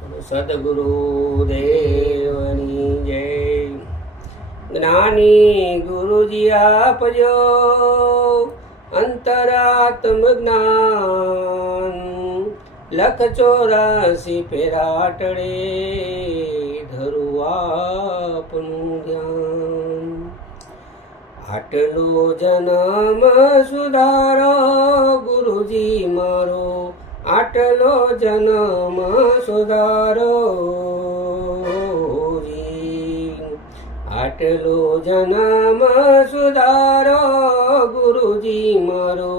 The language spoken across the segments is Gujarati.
સદગુરુ દેવની જય। જ્ઞાની ગુરુજી આપજો અંતરાત્મ જ્ઞાન, લખ 84 ફેરાટડે ધરું આપનું ધ્યાન। આટલો જન્મ સુધારો ગુરુજી મારો, આટલો જન્મ સુધારો જી, આટલો જન્મ સુધારો ગુરુજી મારો,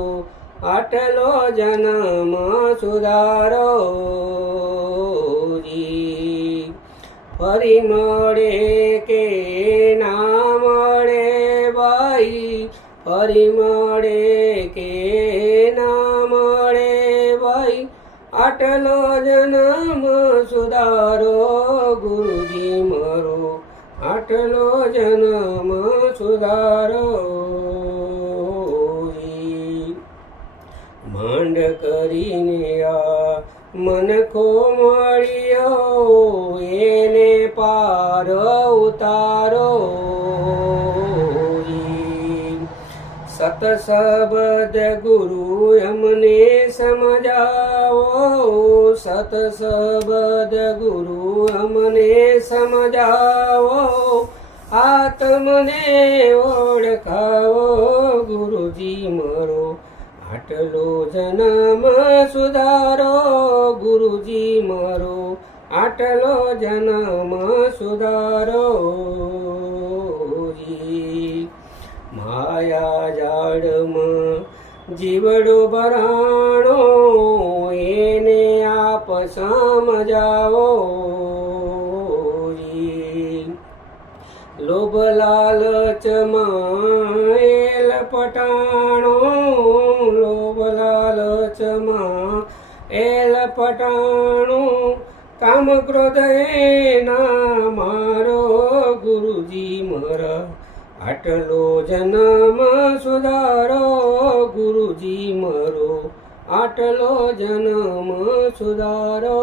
આટલો જન્મ સુધારો જી। ફરી મળે કે ના મળે ભાઈ, ફરી મળે કે ના મળે ભાઈ, આટલો જન્મ સુધારો ગુરુજી મારો, આટલો જન્મ સુધારો જી। માંડ કરીને આ મનખો મળ્યો, એને પાર ઉતારો જી। સત શબ્દ ગુરુ અમને સમજાવો, સત શબ્દ ગુરુ અમને સમજાવો, આત્મને ઓળખાવો ગુરુજી મારો, આટલો જન્મ સુધારો ગુરુજી મારો, આટલો જન્મ સુધારો જી। માયા જાળમાં જીવડો ભરાણો, એને આપ સમજાવો જી। લોભ લાલચમાં એલ પટાણો, લોભ લાલચમાં એલ પટાણો, કામ ક્રોધ એના મારો ગુરુજી મારા, આટલો જન્મ સુધારો ગુરુજી મારો, આટલો જન્મ સુધારો।